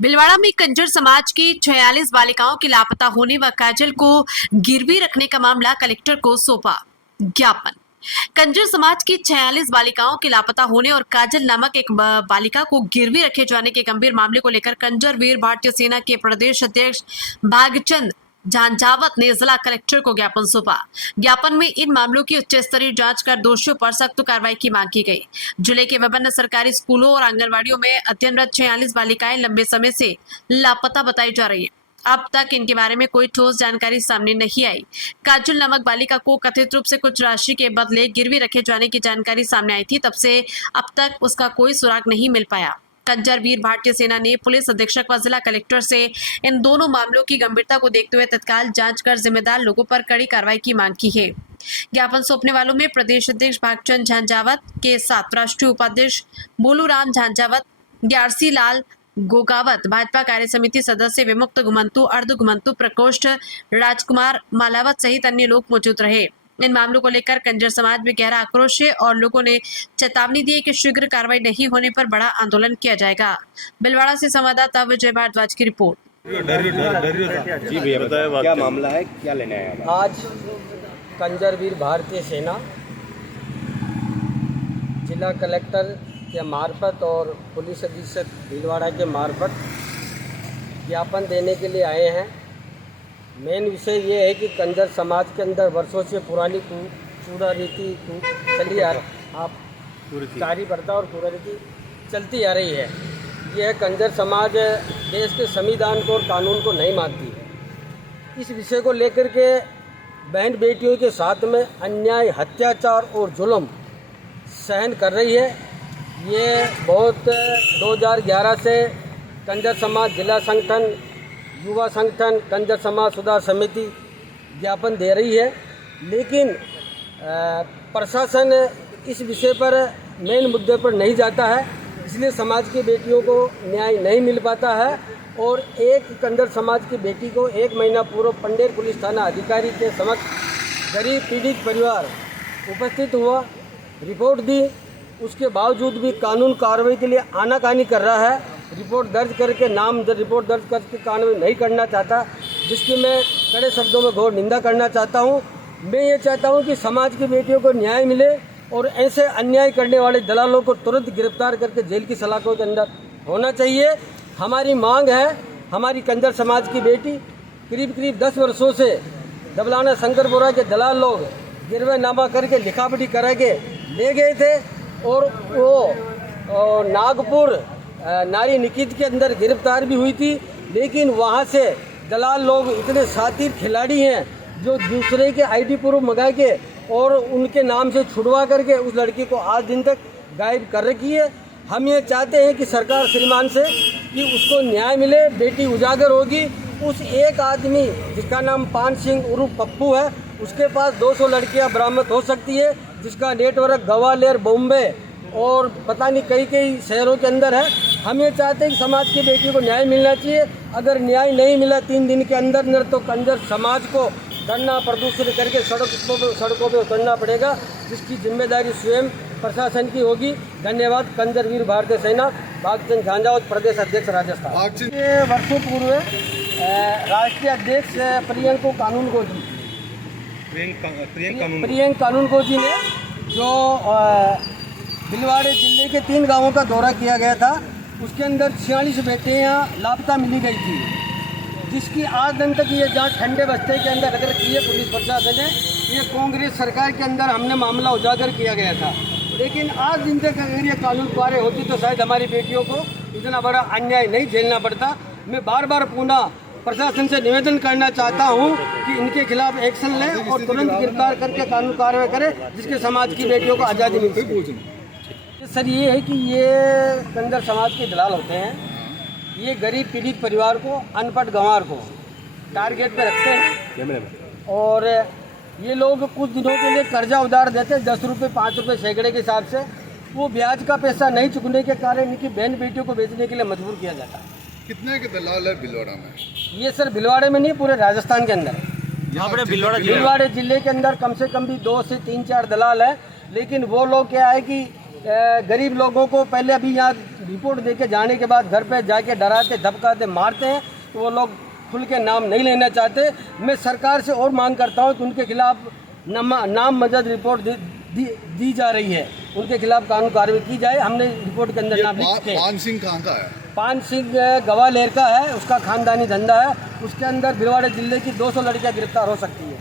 भिलवाड़ा में कंजर समाज की 46 बालिकाओं के लापता होने व काजल को गिरवी रखने का मामला कलेक्टर को सौंपा ज्ञापन। कंजर समाज की 46 बालिकाओं के लापता होने और काजल नामक एक बालिका को गिरवी रखे जाने के गंभीर मामले को लेकर कंजर वीर भारतीय सेना के प्रदेश अध्यक्ष भागचंद झांझावत ने जिला कलेक्टर को ज्ञापन सौंपा। ज्ञापन में इन मामलों की उच्च स्तरीय जांच कर दोषियों पर सख्त कार्रवाई की मांग की गई। जिले के विभिन्न सरकारी स्कूलों और आंगनबाड़ियों में अध्ययनरत 46 बालिकाएं लंबे समय से लापता बताई जा रही है। अब तक इनके बारे में कोई ठोस जानकारी सामने नहीं आई। काजल नामक बालिका को कथित रूप से कुछ राशि के बदले गिरवी रखे जाने की जानकारी सामने आई थी। तब से अब तक उसका कोई सुराग नहीं मिल पाया। कंजर वीर भारतीय सेना ने पुलिस अधीक्षक व जिला कलेक्टर से इन दोनों मामलों की गंभीरता को देखते हुए तत्काल जांच कर जिम्मेदार लोगों पर कड़ी कार्रवाई की मांग की है। ज्ञापन सौंपने वालों में प्रदेश अध्यक्ष भागचंद झांझावत के साथ राष्ट्रीय उपाध्यक्ष बोलूराम झांझावत, ग्यारसी लाल गोगावत, भाजपा कार्य समिति सदस्य विमुक्त घुमंतु, अर्ध घुमंतु प्रकोष्ठ राजकुमार मालावत सहित अन्य लोग मौजूद रहे। इन मामलों को लेकर कंजर समाज में गहरा आक्रोश है और लोगों ने चेतावनी दी है कि शीघ्र कार्रवाई नहीं होने पर बड़ा आंदोलन किया जाएगा। भिलवाड़ा से संवाददाता विजय भारद्वाज की रिपोर्ट। जी भैया बताया क्या मामला है, क्या लेने आए हैं? आज कंजर वीर भारतीय सेना जिला कलेक्टर के मार्फत और पुलिस अधीक्षक भीलवाड़ा के मार्फत ज्ञापन देने के लिए आए हैं। मेन विषय ये है कि कंजर समाज के अंदर वर्षों से पुरानी कूड़ा रीति चली आ रही प्रथा और कूड़ा रीति चलती आ रही है। यह कंजर समाज देश के संविधान को और कानून को नहीं मानती है। इस विषय को लेकर के बहन बेटियों के साथ में अन्याय, अत्याचार और जुल्म सहन कर रही है। ये बहुत 2011 से कंजर समाज जिला संगठन, युवा संगठन, कंजर समाज सुधार समिति ज्ञापन दे रही है, लेकिन प्रशासन इस विषय पर मेन मुद्दे पर नहीं जाता है। इसलिए समाज की बेटियों को न्याय नहीं मिल पाता है। और एक कंजर समाज की बेटी को 1 महीना पूर्व पंडेर पुलिस थाना अधिकारी के समक्ष गरीब पीड़ित परिवार उपस्थित हुआ, रिपोर्ट दी। उसके बावजूद भी कानून कार्रवाई के लिए आनाकानी कर रहा है। रिपोर्ट दर्ज करके रिपोर्ट दर्ज करके कार्रवाई नहीं करना चाहता, जिसकी मैं कड़े शब्दों में घोर निंदा करना चाहता हूं। मैं ये चाहता हूं कि समाज की बेटियों को न्याय मिले और ऐसे अन्याय करने वाले दलालों को तुरंत गिरफ्तार करके जेल की सलाखों के अंदर होना चाहिए। हमारी मांग है, हमारी कंजर समाज की बेटी करीब 10 वर्षों से दबलाना शंकरपुरा के दलाल लोग गिरवेनामा करके लिखापढ़ी करा के ले गए थे और वो नागपुर नारी निकेत के अंदर गिरफ्तार भी हुई थी। लेकिन वहाँ से दलाल लोग इतने शातिर खिलाड़ी हैं जो दूसरे के आईडी प्रूफ मंगा के और उनके नाम से छुड़वा करके उस लड़की को आज दिन तक गायब कर रखी है। हम ये चाहते हैं कि सरकार श्रीमान से कि उसको न्याय मिले, बेटी उजागर होगी। उस एक आदमी जिसका नाम पान सिंह उर्फ पप्पू है, उसके पास 200 लड़कियां बरामद हो सकती है, जिसका नेटवर्क ग्वालियर, बॉम्बे और पता नहीं कई शहरों के अंदर है। हम ये चाहते हैं कि समाज की बेटियों को न्याय मिलना चाहिए। अगर न्याय नहीं मिला 3 दिन के अंदर तो कंजर समाज को धरना प्रदर्शन करके सड़कों पर उतरना पड़ेगा, जिसकी जिम्मेदारी स्वयं प्रशासन की होगी। धन्यवाद। कंजर वीर भारतीय सेना, भागचंद झांझावत, प्रदेश अध्यक्ष राजस्थान। वर्षों पूर्व राष्ट्रीय अध्यक्ष प्रियंका कानूनगो जी ने जो भिलवाड़े जिले के 3 गांवों का दौरा किया गया था, उसके अंदर 46 बेटियां लापता मिली गई थी, जिसकी आज दिन तक ये जांच ठंडे बस्ते के अंदर अगर की है पुलिस प्रशासन ने। ये कांग्रेस सरकार के अंदर हमने मामला उजागर किया गया था, लेकिन आज दिन तक अगर ये कानून पारे होती तो शायद हमारी बेटियों को इतना बड़ा अन्याय नहीं झेलना पड़ता। मैं बार पुनः प्रशासन से निवेदन करना चाहता हूं कि इनके खिलाफ एक्शन लें और तुरंत गिरफ्तार करके कानून कार्रवाई करें, जिसके समाज की बेटियों को आज़ादी मिल सके। सर, ये है कि ये कंजर समाज के दलाल होते हैं। ये गरीब पीड़ित परिवार को, अनपढ़ गंवार को टारगेट पे रखते हैं और ये लोग कुछ दिनों के लिए कर्जा उधार देते हैं, 10 रुपये 5 रुपये सैकड़े के हिसाब से। वो ब्याज का पैसा नहीं चुकने के कारण इनकी बहन बेटियों को बेचने के लिए मजबूर किया जाता है। कितने के दलाल है भिलवाड़ा में? ये सर भिलवाड़े में नहीं, पूरे राजस्थान के अंदर। भिलवाड़े जिले के अंदर कम से कम भी 2 से 3-4 दलाल है। लेकिन वो लोग क्या है कि गरीब लोगों को पहले अभी यहाँ रिपोर्ट दे के जाने के बाद घर पे जाके डराते धमकाते मारते हैं, तो वो लोग खुल के नाम नहीं लेना चाहते। मैं सरकार से और मांग करता हूँ कि उनके खिलाफ नामजद रिपोर्ट दी जा रही है, उनके खिलाफ कानून कार्रवाई की जाए। हमने रिपोर्ट के अंदर नाम लिखे। पान सिंह कहाँ का है? पान सिंह गवालेर का है, उसका खानदानी धंधा है। उसके अंदर भिलवाड़ा जिले की 200 लड़कियां गिरफ्तार हो सकती है।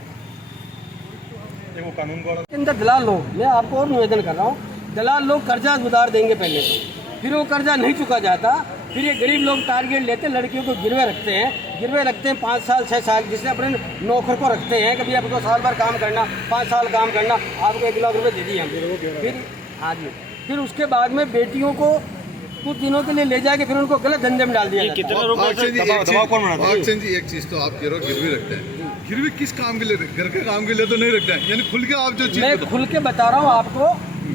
के अंदर दलाल लोग, मैं आपको और निवेदन कर रहा हूँ, दलाल लोग कर्जा उधार देंगे पहले तो, फिर वो कर्जा नहीं चुका जाता, फिर ये गरीब लोग टारगेट लेते, लड़कियों को गिरवे रखते हैं 5 साल 6 साल, जिससे अपने नौकर को रखते हैं कि भाई आपको साल भर काम करना, 5 साल काम करना, आपको 1 लाख रुपए दे दिए हम। फिर हाँ जी, फिर उसके बाद में बेटियों को कुछ दिनों के लिए ले जाके फिर उनको गलत धंधे में डाल दिया जाता है। जी एक चीज तो आप कह रहे हो गिरवी रखते हैं, गिरवी किस काम के लिए? घर के काम के लिए तो नहीं रखते हैं, यानी खुल के आप जो चीज मैं खुल के बता रहा हूँ आपको,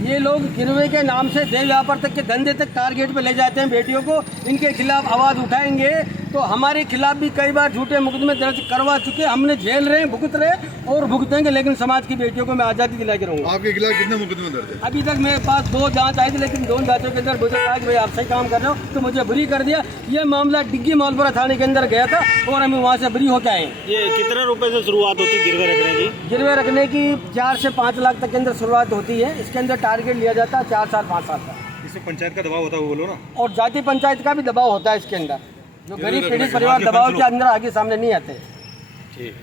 ये लोग गिरवे के नाम से देह व्यापार तक के धंधे तक टारगेट पे ले जाते हैं बेटियों को। इनके खिलाफ आवाज़ उठाएंगे तो हमारे खिलाफ भी कई बार झूठे मुकदमे दर्ज करवा चुके, हमने झेल रहे हैं, भुगत रहे और भुगतेंगे, लेकिन समाज की बेटियों को मैं आज़ादी दिला के रहूँगा। आपके खिलाफ कितने मुकदमे दर्ज है? अभी तक मेरे पास 2 जांच आई थी, लेकिन 2 जांचों के अंदर मुझे कहा कि भाई आप सही काम कर रहे हो, तो मुझे बुरी कर दिया। ये मामला डिग्गी मौलपुरा थाने के अंदर गया था और हम वहाँ से बुरी होकर आए। ये कितने रुपए से शुरुआत होती है गिरवे रखने की? गिरवे रखने की 4 से 5 लाख तक के अंदर शुरुआत होती है। इसके अंदर टारगेट लिया जाता है 4 साल 5 साल का। इसमें पंचायत का दबाव होता है, वो बोलो ना। और जाति पंचायत का भी दबाव होता है इसके अंदर, जो गरीब पीड़ित परिवार दबाव के अंदर आगे सामने नहीं आते। ठीक।